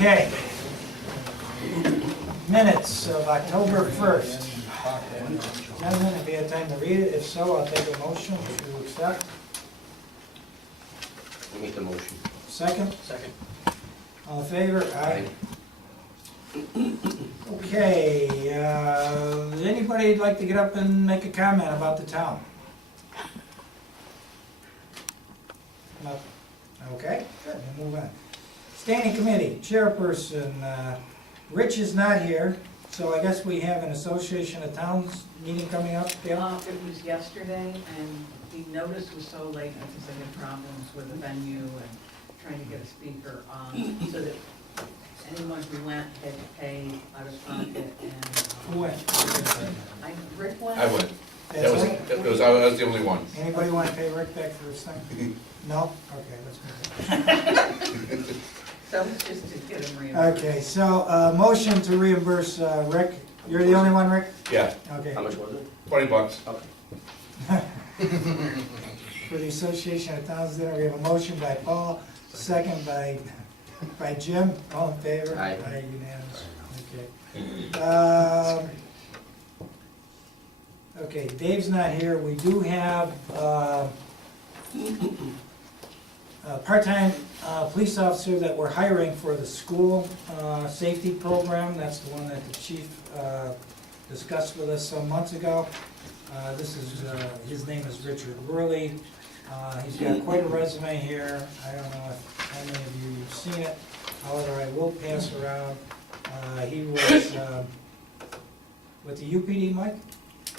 Okay. Minutes of October 1st. Gentlemen, have you had time to read it? If so, I'll take a motion to accept. I'll make the motion. Second? Second. All in favor? Aye. Okay, would anybody like to get up and make a comment about the town? No. Okay, good, we'll move on. Standing committee, chairperson, Rich is not here, so I guess we have an Association of Towns meeting coming up, Dale? It was yesterday, and the notice was so late because they had problems with the venue and trying to get a speaker on, so that anyone who went had to pay out of pocket, and Who went? Rick went. I went. That's That was, right. I was the only one. Anybody want to pay Rick back for his thing? No? Okay, let's move So it's just to get him on. reimbursed. Okay, so, motion to reimburse, Rick. You're the only one, Rick? Yeah, Okay. How much was it? $20. For the Association of Towns dinner, we have a motion by Paul, second by Jim. All in favor? Aye. Unanimous. Okay. Okay, Dave's not here. We do have, a part-time, police officer that we're hiring for the school, safety program. That's the one that the chief, discussed with us some months ago. This is, his name is Richard Worley. He's got quite a resume here. I don't know how many of you have seen it. However, I will pass around. He was with the UPD, Mike?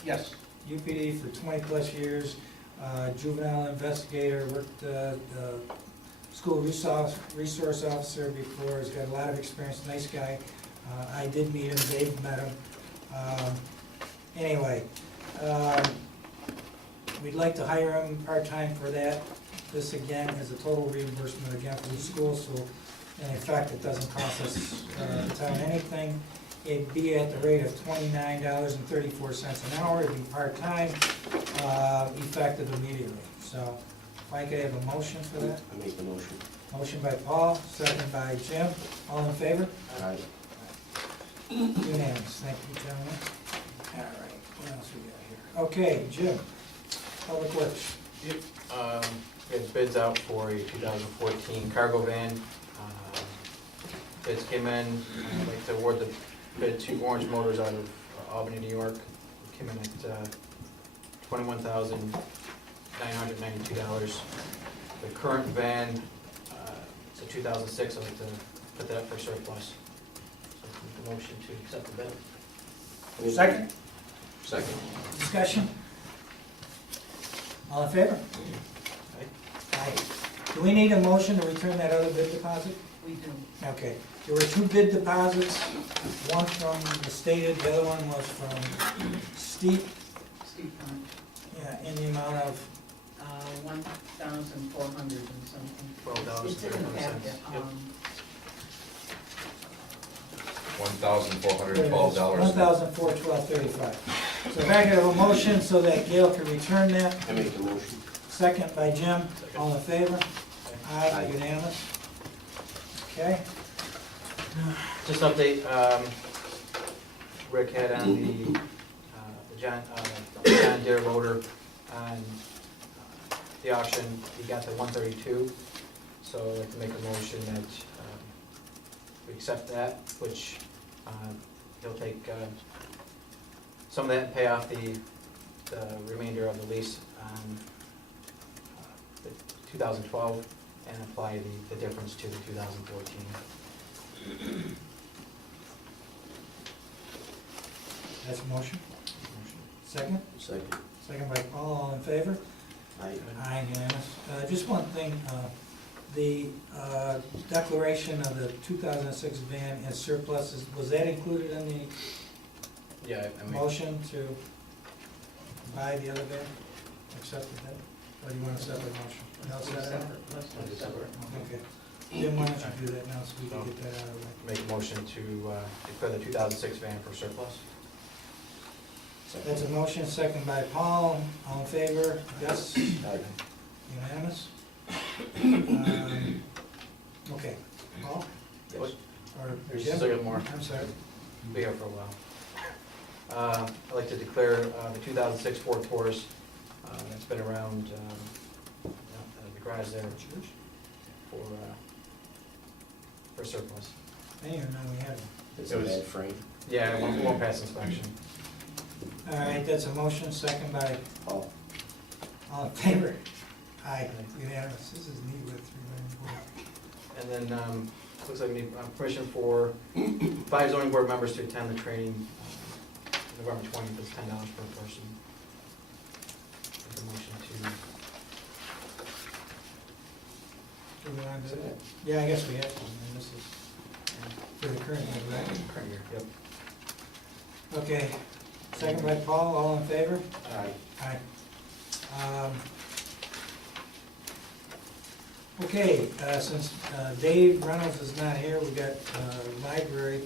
Yes. UPD for 20-plus years, juvenile investigator, worked school resource officer before. He's got a lot of experience, nice guy. I did meet him, Dave met him. Anyway, we'd like to hire him part-time for that. This again is a total reimbursement again for the school, so in effect, it doesn't cost us, the town anything. It'd be at the rate of $29.34 an hour, it'd be part-time, effective immediately. So, if I could have a motion for that? I make the motion. Motion by Paul, second by Jim, all in favor? Aye. Unanimous, thank you, gentlemen. All right, what else we got here? Okay, Jim, Public Works. Yep. We had bids out for a 2014 cargo van. Bids came in. I'd like to award the bid to Orange Motors out of Albany, New York. It came in at $21,992. The current van, it's a 2006. I'd like to put that up for surplus. So make the motion to accept the bid. Second, Second. discussion? All in favor? Aye. Do we need a motion to return that other bid deposit? We do. Okay, there were two bid deposits, one from the stated, the other one was from Steve, Steve Hunt, yeah, in the amount of, 1,400 and something. $12.31. It's in the packet. Yep. $1,412. $1,412.35. So if I could have a motion so that Gail can return that, I make the motion. second by Jim, all in favor? Aye, Aye. unanimous. Okay, Just update, Rick had on the John Deere loader on the auction, he got the 132, so I'd like to make a motion that we accept that, which he'll take some of that and pay off the remainder of the lease on the 2012 and apply the difference to the 2014. that's a motion. Second? Second. Second by Paul, all in favor? Aye. Aye, unanimous. Just one thing, the declaration of the 2006 van as surplus, was that included in the Yeah, I mean, motion to buy the other van? Accepted that? Or do you want a separate motion? No, Let's do separate? separate. Let's do separate. Okay. Jim, why don't you do that now so we can get that out of the way? make a motion to declare the 2006 van for surplus. That's a motion, second by Paul, all in favor? Yes? Aye. Unanimous? Okay, Paul? Yes. or There's Jim? still more. I'm sorry. Be here for a while. I'd like to declare the 2006 Ford Taurus that's been around the garage there for surplus. I didn't even know we had one. It's a bad frame. Yeah, it won't pass inspection. All right, that's a motion, second by, Paul. all in favor? Aye, unanimous. This is neat with three-line board. And then, looks like we need permission for 5 zoning board members to attend the training November 20th, is $10 per person. Make a motion to, Do we want to do that? Yeah, I guess we have to, and this is for the current one, right? current year, yep. Okay, second by Paul, all in favor? Aye. Aye. Okay, since Dave Reynolds is not here, we got library.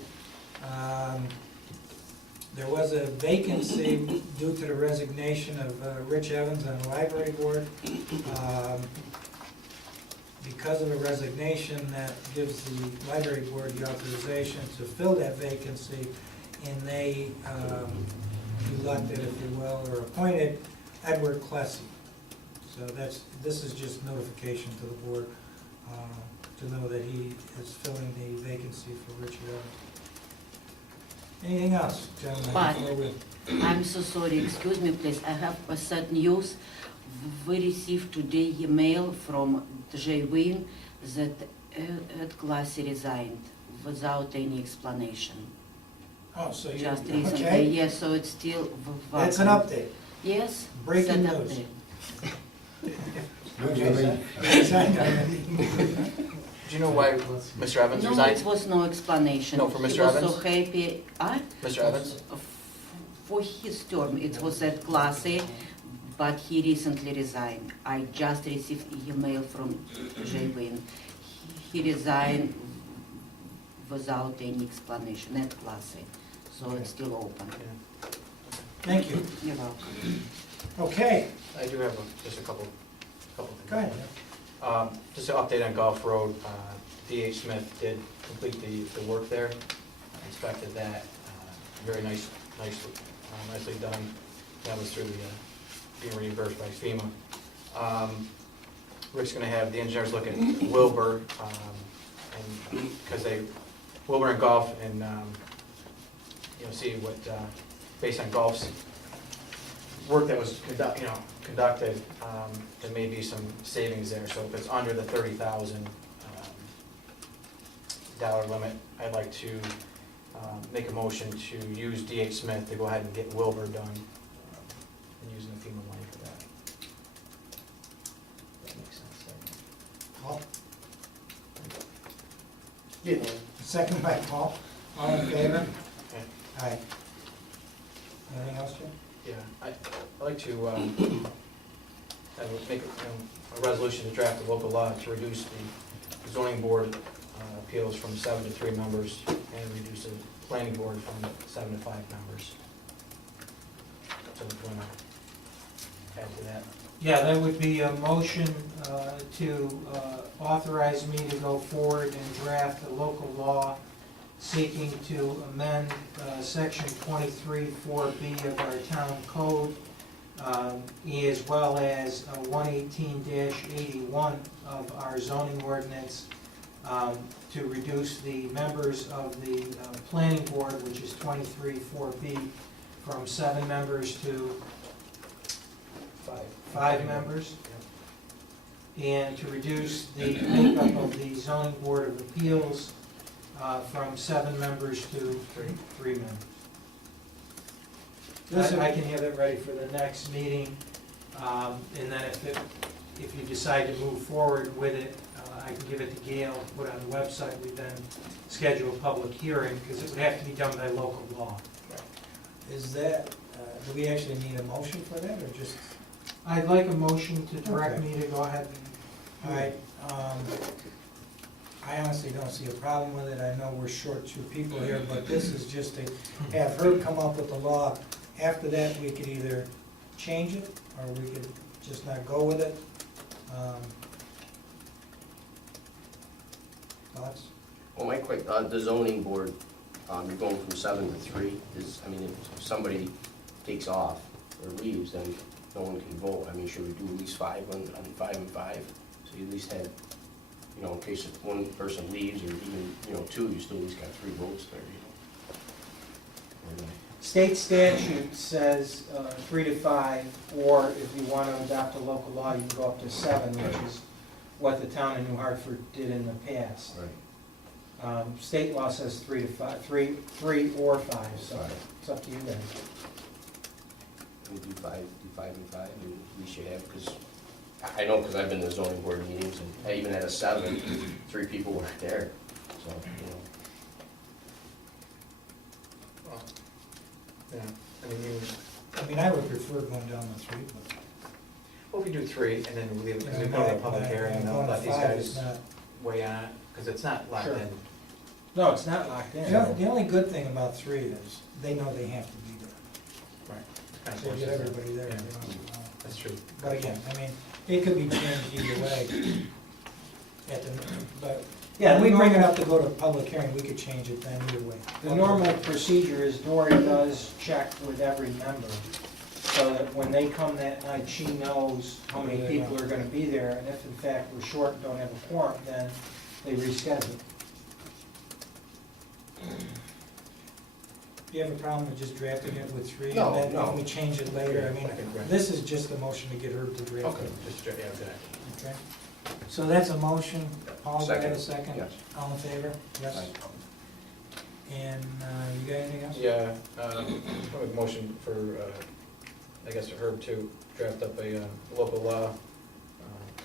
There was a vacancy due to the resignation of Rich Evans on the library board. Because of the resignation, that gives the library board the authorization to fill that vacancy, and they elected, if you will, or appointed Edward Klesse. So this is just notification to the board to know that he is filling the vacancy for Richard Evans. Anything else, gentlemen? But- before we- I'm so sorry, excuse me please, I have a sad news. We received today email from Jay Wynn that Ed Classy resigned without any explanation. Oh, so you, Just recently, okay, yes, so it's still that's an update. Yes. Breaking sad news. update. Okay, so- exactly. Do you know why Mr. Evans No, resigned? it was no explanation. No, for Mr. He was Evans? so happy. Mr. Evans? For his term, it was at Classy, but he recently resigned. I just received email from Jay Wynn. He resigned without any explanation at Classy, so it's still open. Yeah. Thank you. You're welcome. Okay, I do have just a couple things. go ahead. Just an update on Golf Road, D.H. Smith did complete the work there, inspected that, very nicely done. That was through being reimbursed by FEMA. Rick's gonna have the engineers look at Wilbur, and, because Wilbur and Golf, and, see what, based on Golf's work that was conducted, there may be some savings there. So if it's under the $30,000 limit, I'd like to make a motion to use D.H. Smith to go ahead and get Wilbur done, and using the FEMA money for that. That makes sense. Paul? Yeah. Second by Paul, all in favor? Okay. Aye. Anything else, Jim? Yeah, I'd like to make a resolution to draft a local law to reduce the zoning board appeals from 7 to 3 members and reduce the planning board from 7 to 5 members. So if you want to add to that. Yeah, that would be a motion to authorize me to go forward and draft a local law seeking to amend section 23(4)B of our town code, as well as 118-81 of our zoning ordinance, to reduce the members of the planning board, which is 23(4)B, from 7 members to 5 members, and to reduce the makeup of the zoning board of appeals from 7 members to 3 members. I can have it ready for the next meeting, and then if you decide to move forward with it, I can give it to Gail, put it on the website, we then schedule a public hearing, because it would have to be done by local law. Is that, do we actually need a motion for that, or just? I'd like a motion to direct Okay. me to go ahead and... All right, I honestly don't see a problem with it. I know we're short 2 people here, but this is just to have her come up with the law. After that, we could either change it, or we could just not go with it. Thoughts? Well, my quick, the zoning board, you're going from 7 to 3, I mean, if somebody takes off or leaves, then no one can vote. I mean, should we do at least 5 on 5 and 5? So you at least have, you know, in case if one person leaves, or even, you know, 2, you still at least got 3 votes there, you know. State statute says 3 to 5, or if you want to adopt a local law, you can go up to 7, which is what the town of New Hartford did in the past. Right. State law says 3 to 5, 3 or 5, so Right. it's up to you guys. We do 5 and 5, and we should have, because I know, because I've been to zoning board meetings, and I even had a 7, 3 people weren't there, so, you know. Well, yeah, I mean, I would prefer going down to 3, but. well, if we do 3 and then we leave it, because we you know, go to the my- public my- hearing and my I'll going to let these 5 is guys not- weigh on it, because it's not locked Sure. in. No, it's not locked in. The only good thing about 3 is they know they have to be there. Right. Kind of So you get forces it. everybody there, you Yeah. know. That's true. But again, I mean, it could be changed either way. But Yeah, when we the bring it normal- up to go to public hearing, we could change it then either way. The normal procedure is Dory does check with every member, so that when they come that night, she knows how many people are gonna be there, and if in fact we're short and don't have a quorum, then they reschedule. Do you have a problem with just drafting it with 3? No, And then no. if we change it later, I mean, I think we're- this is just a motion to get her to draft Okay, it. just, yeah, okay. Okay? So that's a motion. Paul, do I have a second? Yes. All in favor? Yes. Aye. And you got anything else? Yeah, I'll make a motion for, I guess for Herb to draft up a local law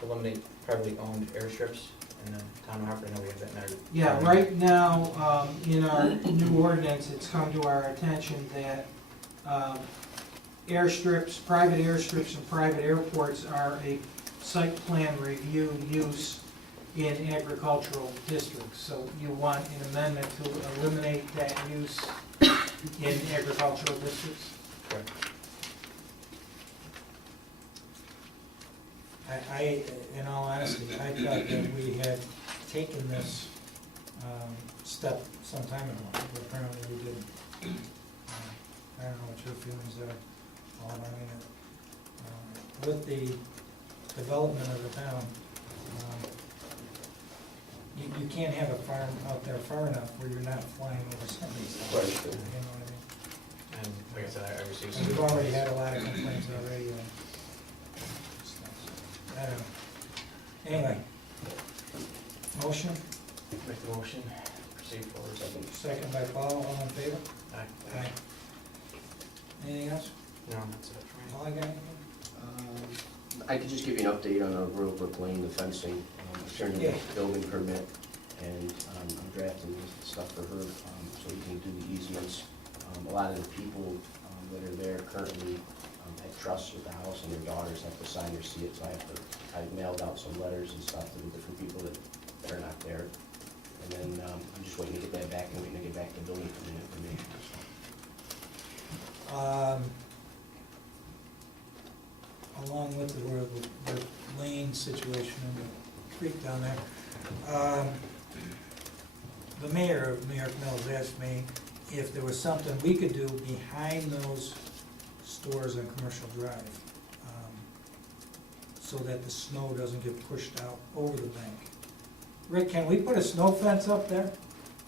to eliminate privately owned airstrips in the town of Hartford. I know we have that now. Yeah, right now, in our new ordinance, it's come to our attention that airstrips, private airstrips and private airports are a site plan review use in agricultural districts. So you want an amendment to eliminate that use in agricultural districts? Correct. In all honesty, I thought that we had taken this step some time ago, but apparently we didn't. I don't know what your feelings are, Paul. I mean, with the development of the town, you can't have a farm out there far enough where you're not flying over somebody's house. Right. You know what I mean? And like I said, I received And some. we've already had a lot of complaints already. I don't know. Anyway. Motion, Make the motion, proceed forward. second by Paul, all in favor? Aye. Aye. Anything else? No, that's it for me. Paul, I got anything? I could just give you an update on the Royal Brook Lane, the fencing. I turned in Yeah. the building permit, and I'm drafting this stuff for her, so we can do the easements. A lot of the people that are there currently have trusts with the house, and their daughters have to sign or see it, so I mailed out some letters and stuff to the different people that are not there. And then I'm just waiting to get that back, and waiting to get back the building permit information. Along with the lane situation in the creek down there, the mayor of New York Mills asked me if there was something we could do behind those stores on Commercial Drive, so that the snow doesn't get pushed out over the bank. Rick, can we put a snow fence up there,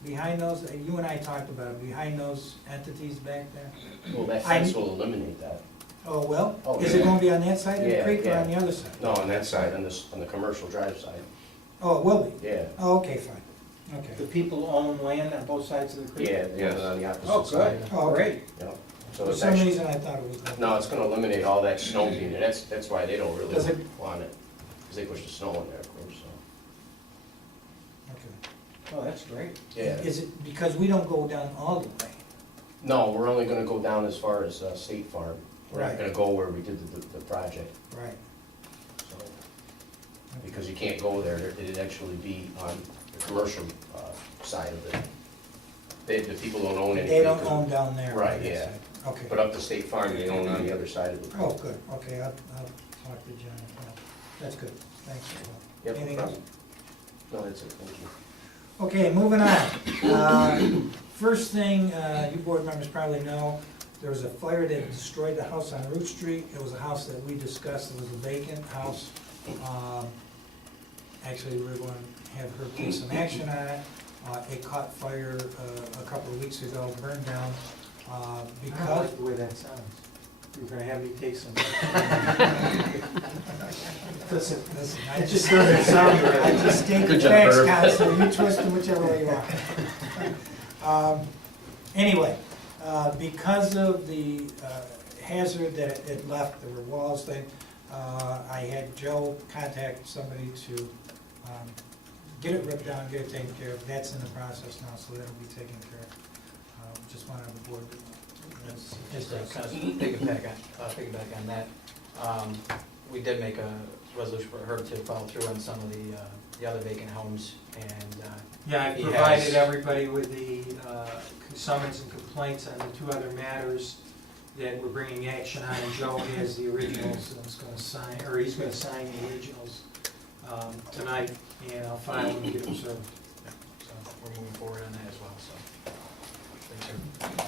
behind those, you and I talked about it, behind those entities back there? Well, that I- fence will eliminate that. Oh, well, Oh, is it yeah. gonna be on that side of the Yeah, creek or yeah. on the other side? No, on that side, on the Commercial Drive side, Oh, it will be? yeah. Oh, okay, fine, okay. The people own land on both sides of the creek? Yeah, on the opposite Oh, side. good, Oh, great. Yeah. So For it's some actually, reason, I thought it was gonna. no, it's gonna eliminate all that snow being there, that's why they don't really Does it- want it, because they push the snow in there, of course, so. Okay. Oh, that's great. Yeah, Is it because we don't go down all the way? no, we're only gonna go down as far as State Farm. We're Right. not gonna go where we did the project, Right. so, because you can't go there, it'd actually be on the commercial side of it. The people don't own anything. They don't 'cause- own down there. on Right, that yeah. side. Okay. But up to State Farm, they own on the other side of it. Oh, good, okay, I'll talk to John. as well. That's good, thanks. Yep, no Anything else? problem. No, that's it, thank you. Okay, moving on. First thing, you board members probably know, there was a fire that destroyed the house on Root Street. It was a house that we discussed, it was a vacant house. Actually, we're going to have her take some action on it. It caught fire a couple of weeks ago, burned down, I don't because, like the way that sounds. We're gonna have you take some. Listen, listen, it just doesn't sound I right. just state the Good job, facts, Herb. Counselor, you twist them whichever way you want. Anyway, because of the hazard that it left, the walls thing, I had Joe contact somebody to get it ripped down, get it taken care of. That's in the process now, so that'll be taken care of. Just wanted the board to know. That's- Just to kind of piggyback on that, we did make a resolution for her to follow through on some of the other vacant homes, and Yeah, I He provided has- everybody with the summons and complaints on the two other matters that we're bringing action on, and Joe has the originals and is gonna sign, or he's gonna sign the originals tonight, and I'll file them and get them served. so we're moving forward on that as well, so. Thanks, sir.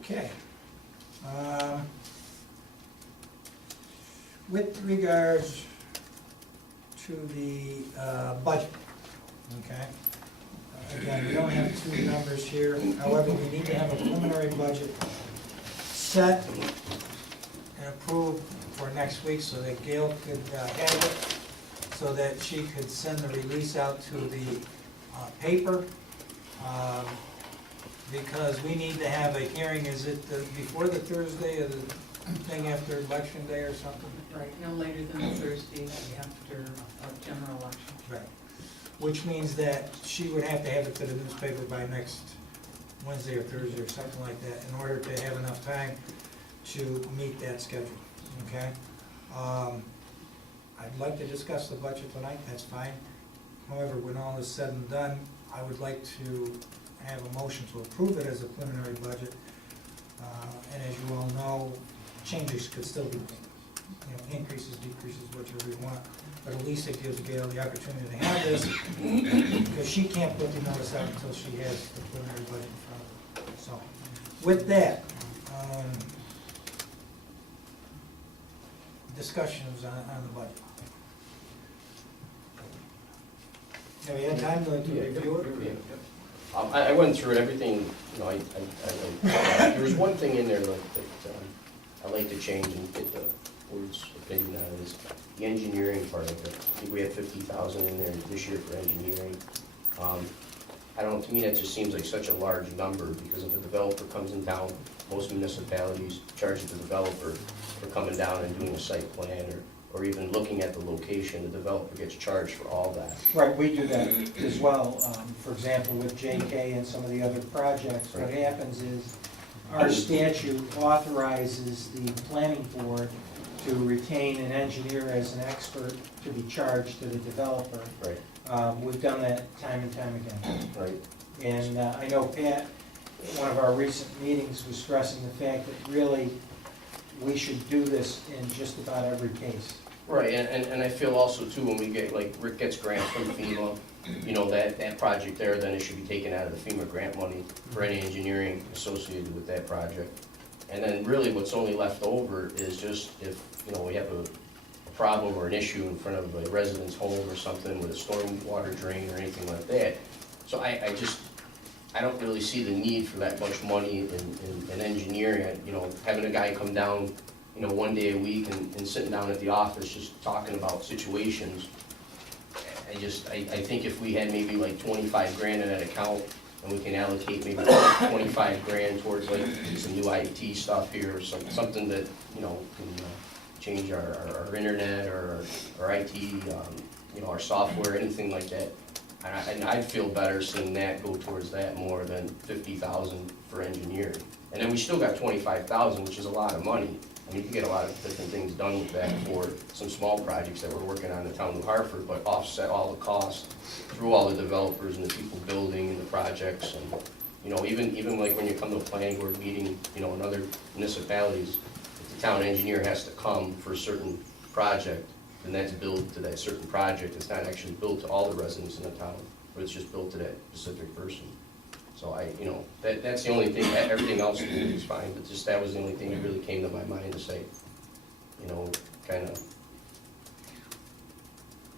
Okay. With regards to the budget, okay? Again, we don't have two numbers here, however, we need to have a preliminary budget set and approved for next week so that Gail could have it, so that she could send the release out to the paper. Because we need to have a hearing, is it before the Thursday of the thing after election day or something? Right, no later than the Thursday after a general election. Right. Which means that she would have to have it to the newspaper by next Wednesday or Thursday or something like that in order to have enough time to meet that schedule, okay? I'd like to discuss the budget tonight, that's fine. However, when all is said and done, I would like to have a motion to approve it as a preliminary budget. And as you all know, changes could still be made, increases, decreases, whichever you want. But at least it gives Gail the opportunity to have this, because she can't put the notice out until she has the preliminary budget in front of her. So, with that, discussions on the budget. Have you had time to review it? I went through it, everything, there was one thing in there that I'd like to change and get the board's opinion on, is the engineering part of it. I think we had 50,000 in there this year for engineering. I don't, to me, that just seems like such a large number, because if a developer comes in town, most municipalities charge the developer for coming down and doing a site plan, or even looking at the location, the developer gets charged for all that. Right, we do that as well. For example, with JK and some of the other projects, what happens is our statute authorizes the planning board to retain an engineer as an expert to be charged to the developer. Right. We've done that time and time again. Right. And I know Pat, one of our recent meetings, was stressing the fact that really we should do this in just about every case. Right, and I feel also too, when we get, like, Rick gets grants from FEMA, that project there, then it should be taken out of the FEMA grant money for any engineering associated with that project. And then really what's only left over is just if, we have a problem or an issue in front of a resident's home or something with a stormwater drain or anything like that. So I don't really see the need for that much money in engineering. Having a guy come down, one day a week and sitting down at the office just talking about situations. I think if we had maybe like 25 grand in that account, and we can allocate maybe 25 grand towards like some new IT stuff here, or something that, can change our internet or our IT, our software, anything like that. And I'd feel better seeing that go towards that more than 50,000 for engineering. And then we still got 25,000, which is a lot of money. You can get a lot of different things done with that for some small projects that we're working on in the town of Hartford, but offset all the costs through all the developers and the people building and the projects. And, even like when you come to a planning board meeting, in other municipalities, town engineer has to come for a certain project, then that's billed to that certain project. It's not actually billed to all the residents in the town, but it's just billed to that specific person. So that's the only thing, everything else is fine, but just that was the only thing that really came to my mind to say, kind of.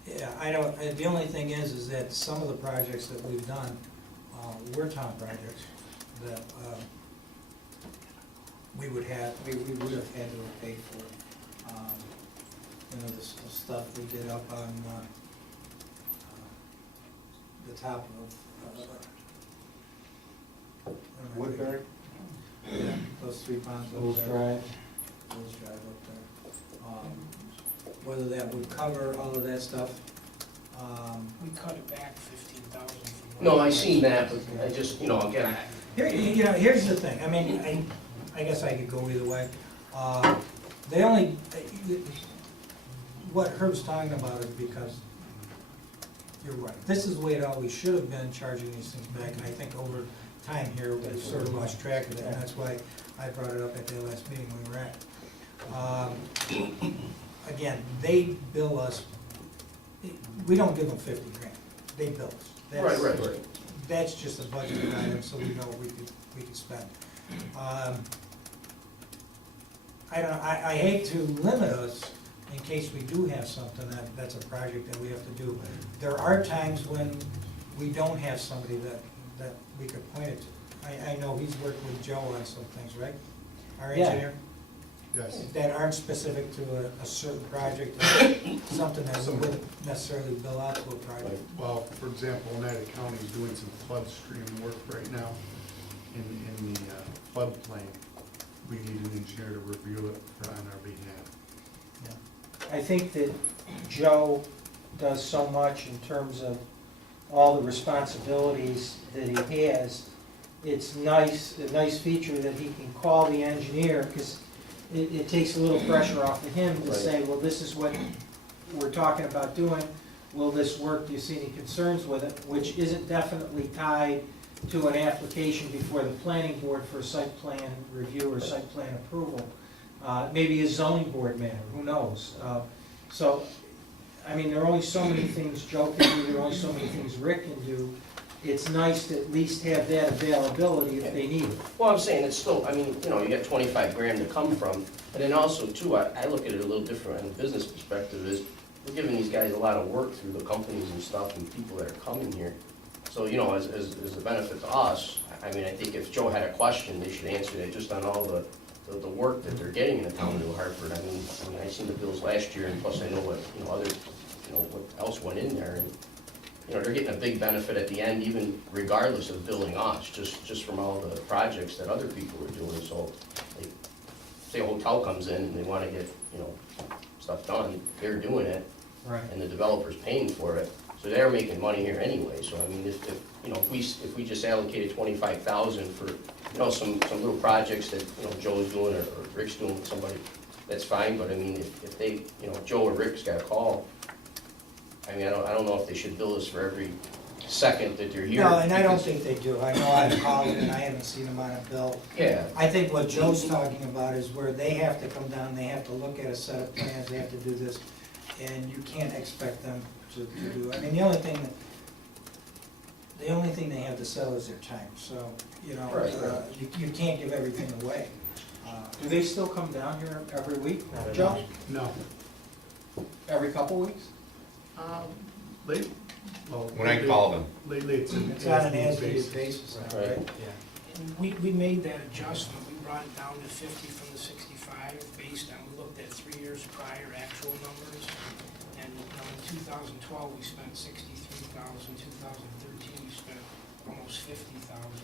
Yeah, I don't, the only thing is that some of the projects that we've done were town projects that we would have had to have paid for. The stuff we did up on the top of Woodbury, Yeah, those 3 ponds up Bulls there. Drive. Bulls Drive up there. Whether that would cover all of that stuff. We cut it back 15,000 from. No, I seen that, but I just, again, Here's the thing, I mean, I guess I could go either way. They only, what Herb's talking about is because, you're right, this is the way it always should have been, charging these things back, and I think over time here, we've sort of lost track of that, and that's why I brought it up at the last meeting we were at. Again, they bill us, we don't give them 50 grand, they bill us. That's- right. That's just a budgeted item, so we know we could spend. I don't know, I hate to limit us in case we do have something that's a project that we have to do. There are times when we don't have somebody that we could point it to. I know he's worked with Joe on some things, right? Our Yeah. engineer? Yes. That aren't specific to a certain project, something that we wouldn't necessarily bill out to a project. Well, for example, Oneida County is doing some flood stream work right now in the floodplain. We need an engineer to review it on our behalf. I think that Joe does so much in terms of all the responsibilities that he has. It's nice, a nice feature that he can call the engineer, because it takes a little pressure off of him to Right. say, well, this is what we're talking about doing. Will this work? Do you see any concerns with it? Which isn't definitely tied to an application before the planning board for a site plan review or site plan approval. Maybe a zoning board matter, who knows? So, I mean, there are only so many things Joe can do, there are only so many things Rick can do. It's nice to at least have that availability if they need it. Well, I'm saying it's still, you got 25 grand to come from, and then also too, I look at it a little different in a business perspective is, we're giving these guys a lot of work through the companies and stuff and people that are coming here. So, as a benefit to us, I think if Joe had a question, they should answer that just on all the work that they're getting in the town of New Hartford. I seen the bills last year, and plus I know what, what else went in there, and, they're getting a big benefit at the end, even regardless of billing us, just from all the projects that other people are doing. So, like, say a hotel comes in and they wanna get, stuff done, they're doing it, Right. and the developer's paying for it, so they're making money here anyway. So if we just allocated 25,000 for, some little projects that, Joe's doing or Rick's doing with somebody, that's fine, but if they, Joe or Rick's got a call, I don't know if they should bill us for every second that they're here. No, and I don't because- think they do. I know I've called and I haven't seen them on a bill. Yeah, I think what Joe's talking about is where they have to come down, they have to look at a set of plans, they have to do this, and you can't expect them to do, the only thing they have to sell is their time, so, Right. you can't give everything away. Do they still come down here every week, Not at Joe? all. No, Every couple weeks? late, well. When I call them. Lately, it's an It's on an as-needed as-needed basis now, Right. right? Yeah. And we made that adjustment, we brought it down to 50 from the 65, based on, we looked at 3 years prior actual numbers. And in 2012, we spent 63,000, 2013, we spent almost 50,000.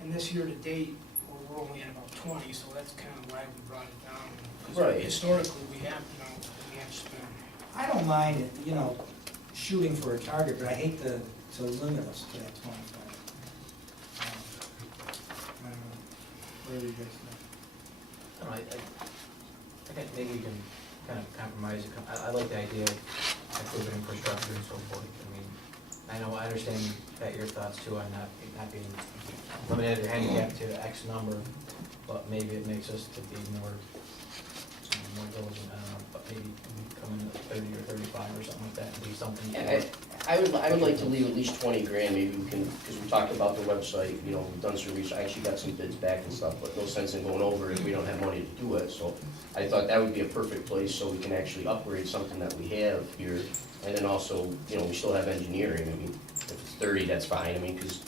And this year to date, we're only at about 20, so that's kind of why we brought it down. 'Cause Right. Historically, we have spent. I don't mind, shooting for a target, but I hate to limit us to that 25. I don't know. What do you guys think? I don't know, I think maybe we can kind of compromise. I like the idea of improving infrastructure and so forth. I know, I understand that your thoughts too on not being limited or handicapped to X number, but maybe it makes us to be more more diligent, I don't know, but maybe come in at 30 or 35 or something like that, and do something. Yeah, I would like to leave at least 20 grand, maybe we can, because we talked about the website, you know, we've done some research, I actually got some bids back and stuff, but no sense in going over if we don't have money to do it, so I thought that would be a perfect place so we can actually upgrade something that we have here, and then also, you know, we still have engineering, I mean, if it's 30, that's fine, I mean, because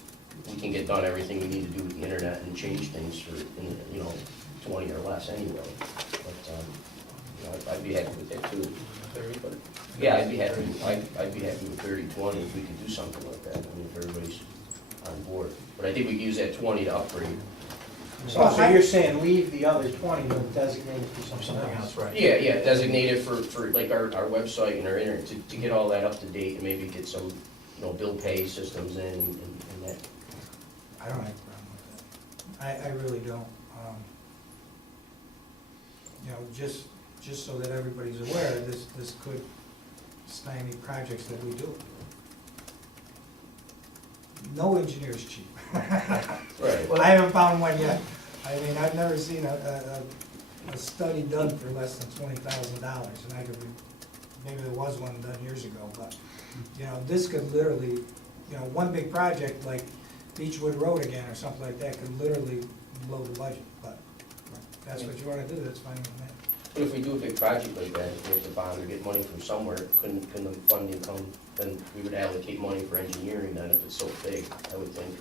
we can get done everything we need to do with the internet and change things for, you know, 20 or less anyway, but, you know, I'd be happy with that too. 30, but Yeah, I'd be happy with 30, 20 if we could do something like that, I mean, if everybody's on board. But I think we could use that 20 to upgrade. So you're saying leave the other 20, but designate it for something else, right? Yeah, designate it for like our website and our internet, to get all that up to date and maybe get some, you know, bill pay systems in and that. I don't have a problem with that. I really don't. You know, just so that everybody's aware, this could stymie projects that we do. No engineer's cheap. Right. I haven't found one yet. I mean, I've never seen a study done for less than $20,000, and I could, maybe there was one done years ago, but, you know, this could literally, you know, one big project like Beechwood Road again or something like that could literally blow the budget, but if that's what you wanna do, that's fine with me. But if we do a big project like that, if we have to bond or get money from somewhere, couldn't the funding come, then we would allocate money for engineering then if it's so big, I would think.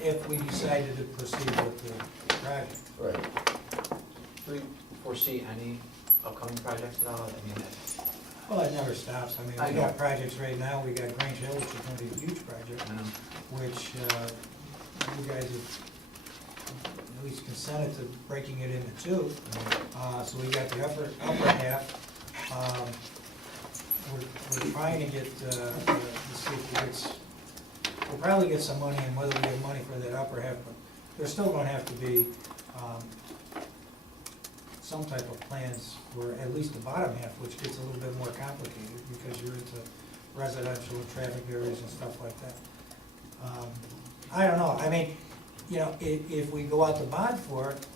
If we decided to proceed with the project. Right. Do we foresee any upcoming projects at all? I mean, Well, it never stops. I mean, I we know. got projects right now. We got Grange Hill, which is gonna be a huge project, which, you guys have at least consented to breaking it into two. So we got the upper half. We're trying to get, let's see if we get, we'll probably get some money, and whether we get money for that upper half, but there's still gonna have to be, some type of plans for at least the bottom half, which gets a little bit more complicated, because you're into residential and traffic areas and stuff like that. I don't know, I mean, you know, if we go out to bond for it,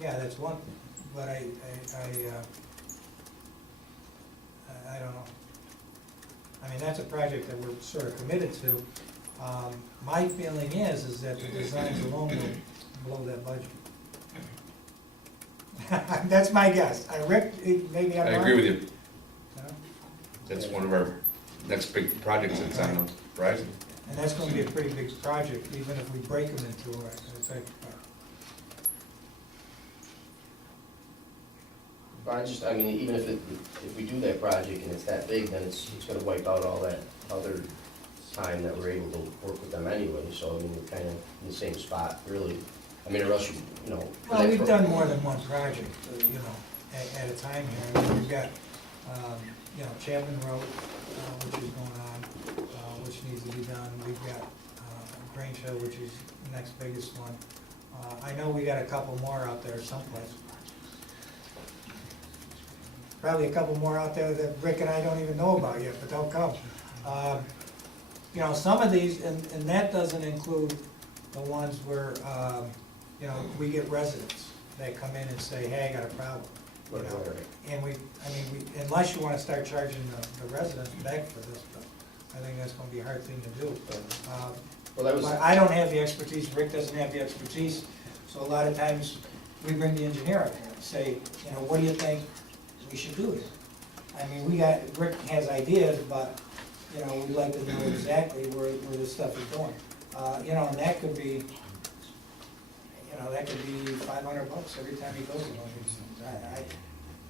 yeah, that's one thing, but I don't know. I mean, that's a project that we're sort of committed to. My feeling is that the designs alone will blow that budget. That's my guess. Rick, maybe I'm I wrong. agree with you. No? That's one of our next big projects that's on the horizon. And that's gonna be a pretty big project, even if we break them into, it's like, But I mean, even if we do that project and it's that big, then it's gonna wipe out all that other time that we're able to work with them anyway, so I mean, we're kind of in the same spot, really. I mean, or else, you know. well, we've done more than one project, you know, at a time here. I mean, we've got, you know, Chapman Road, which is going on, which needs to be done. We've got Grange Hill, which is the next biggest one. I know we got a couple more out there someplace. Probably a couple more out there that Rick and I don't even know about yet, but they'll come. You know, some of these, and that doesn't include the ones where, you know, we get residents that come in and say, hey, I got a problem. You know, and unless you wanna start charging the residents back for this, but I think that's gonna be a hard thing to do. Well, that was, But I don't have the expertise, Rick doesn't have the expertise, so a lot of times we bring the engineer up here and say, you know, what do you think we should do here? I mean, Rick has ideas, but, you know, we'd like to know exactly where this stuff is going. You know, and that could be, you know, that could be $500 every time he goes to one of these things.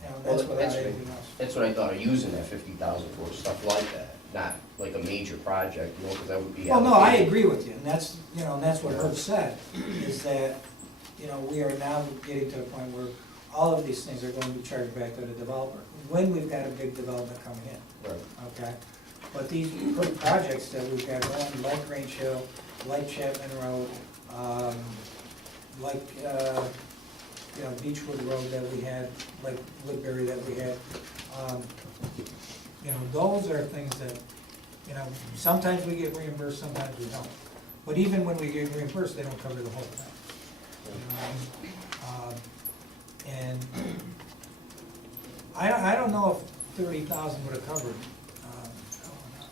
You know, that's Well, without anything else. that's what I thought of using that 50,000 for, stuff like that, not like a major project, you know, because that would be. Well, no, I allocated. agree with you, and that's, you know, and that's what Herb said, is that, you know, we are now getting to the point where all of these things are going to be charged back to the developer, when we've got a big development coming in, Right. okay? But these good projects that we've got going, like Grange Hill, like Chapman Road, like, you know, Beechwood Road that we had, like Woodbury that we had, you know, those are things that, you know, sometimes we get reimbursed, sometimes we don't. But even when we get reimbursed, they don't cover the whole thing. You know, And I don't know if 30,000 would have covered,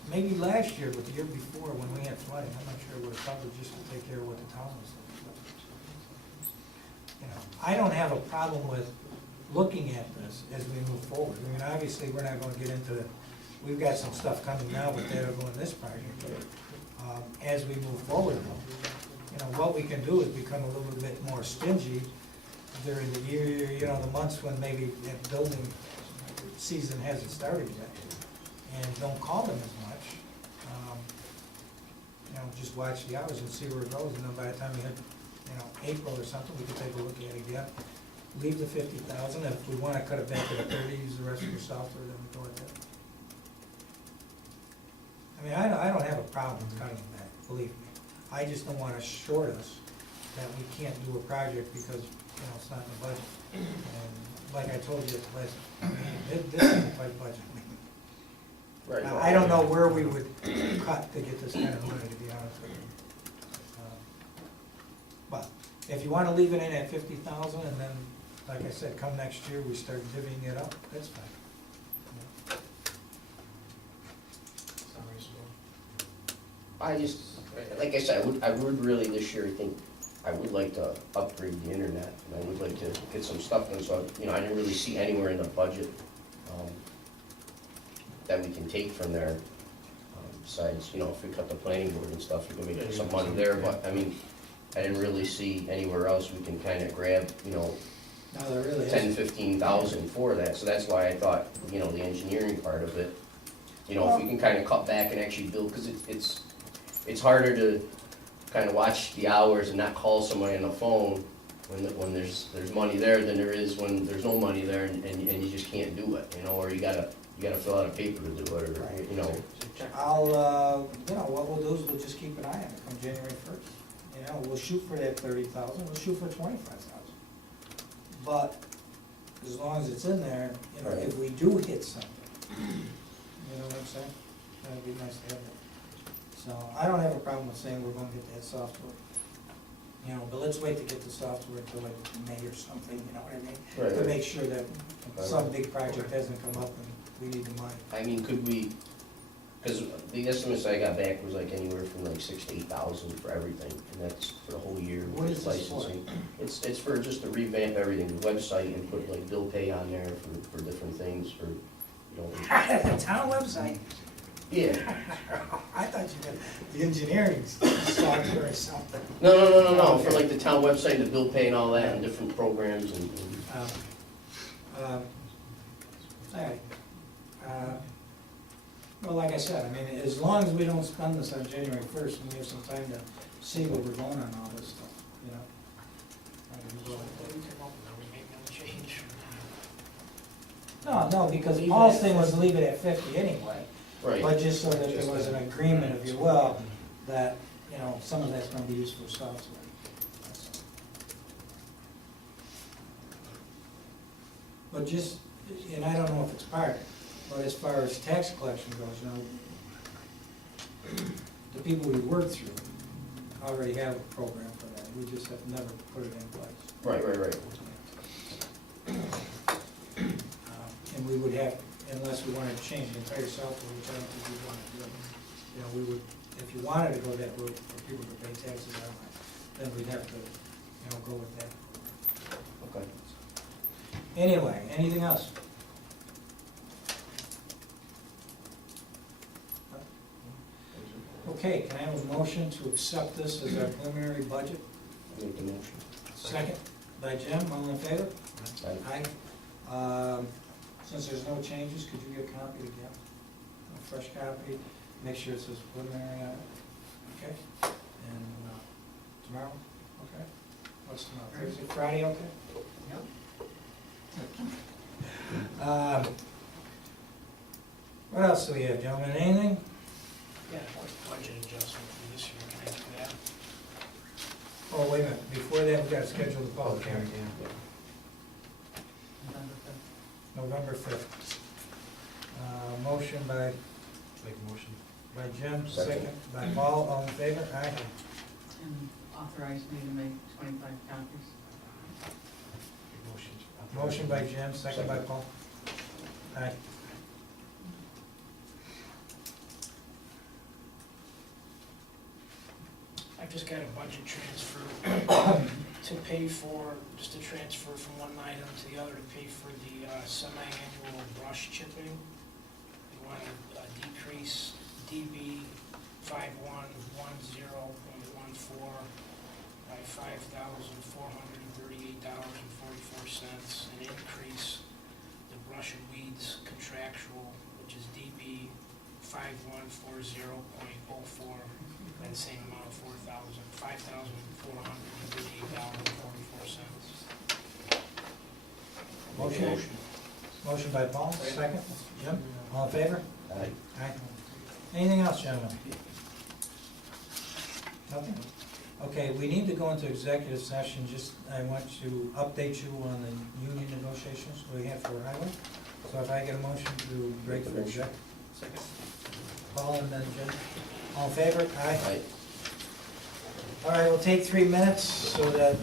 maybe last year, but the year before, when we had flooding, I'm not sure it would have covered just to take care of what the town was doing. You know, I don't have a problem with looking at this as we move forward. I mean, obviously, we're not gonna get into, we've got some stuff coming now, but that'll go in this project. As we move forward, though, you know, what we can do is become a little bit more stingy during the year, you know, the months when maybe that building season hasn't started yet, and don't call them as much. You know, just watch the hours and see where it goes, and then by the time we hit, you know, April or something, we can take a look at it again. Leave the 50,000, if we wanna cut it back to the 30, use the rest of your software, then we go with that. I mean, I don't have a problem with cutting it back, believe me. I just don't wanna short us that we can't do a project because, you know, it's not in the budget. And like I told you at the last meeting, this is a tight budget. Right. Now, I don't know where we would cut to get this kind of money, to be honest with you. But if you wanna leave it in at 50,000, and then, like I said, come next year, we start divvying it up, that's fine. Sound reasonable? I just, like I said, I would really this year think, I would like to upgrade the internet, and I would like to get some stuff done, so, you know, I didn't really see anywhere in the budget, that we can take from there. Besides, you know, if we cut the planning board and stuff, we can make some money there, but, I mean, I didn't really see anywhere else we can kinda grab, you know, No, there really 10, 15,000 for that, so that's why I thought, you know, the engineering part of it, you know, if we can kinda cut back and actually build, cause it's harder to kinda watch the hours and not call somebody on the phone when there's money there than there is when there's no money there and you just can't do it, you know, or you gotta fill out a paper to do it, or, you know. I'll, you know, what we'll do is we'll just keep an eye on it come January 1st. You know, we'll shoot for that 30,000, we'll shoot for 25,000. But as long as it's in there, you know, if we do hit something, you know what I'm saying? That'd be nice to have that. So I don't have a problem with saying we're gonna get that software. You know, but let's wait to get the software until like May or something, you know what I mean? Right, To right. make sure that some big project hasn't come up and we need the money. I mean, could we, because the estimates I got back was like anywhere from like 6,000 to 8,000 for everything, and that's for the whole year. What is this for? licensing. It's for just to revamp everything, the website, and put like bill pay on there for different things, for, you know. The town website? Yeah, I thought you meant the engineering software or something. no, for like the town website, the bill pay and all that, and different programs and. All right. Well, like I said, I mean, as long as we don't spend this on January 1st, and we have some time to see where we're going on all this stuff, you know? So we come up and we make no change. No, because Paul's thing was leave it at 50 anyway, Right. but just so that there was an agreement, if you will, that, you know, some of that's gonna be used for software. But just, and I don't know if it's part, but as far as tax collection goes, you know, the people we work through already have a program for that, we just have never put it in place. Right. And we would have, unless we wanted to change the entire software, which I don't think we want to do, you know, we would, if you wanted to go that route for people to pay taxes online, then we'd have to, you know, go with that. Okay. Anyway, anything else? Okay, can I have a motion to accept this as our preliminary budget? Make the motion. Second by Jim, all in favor? Aye. Aye. Since there's no changes, could you get a copy again? A fresh copy, make sure it says preliminary on it, okay? And tomorrow, okay? What's tomorrow, Thursday, Friday, okay? Yep. What else do we have, gentlemen, anything? Yeah, what's the budget adjustment for this year, can I do that? Oh, wait a minute, before that, we gotta schedule the public hearing. November 5th. Motion by Make a motion. Jim, Second. second by Paul, all in favor? Aye. And authorize me to make 25 copies. Make motion to Motion by Jim, second by Paul. Aye. I've just got a budget transfer to pay for, just a transfer from one item to the other to pay for the semi-annual brush chipping. We want to decrease DB 5110.14 by $5,438.44, and increase the brush and weeds contractual, which is DB 5140.04, by the same amount of $5,438.44. Motion by Paul, second. Jim, all in favor? Aye. Aye. Anything else, gentlemen? Nothing? Okay, we need to go into executive session, just, I want to update you on the union negotiations we have for highway. So if I get a motion to break for exec. Second. Paul and then Jim. All in favor? Aye. Aye. All right, we'll take 3 minutes so that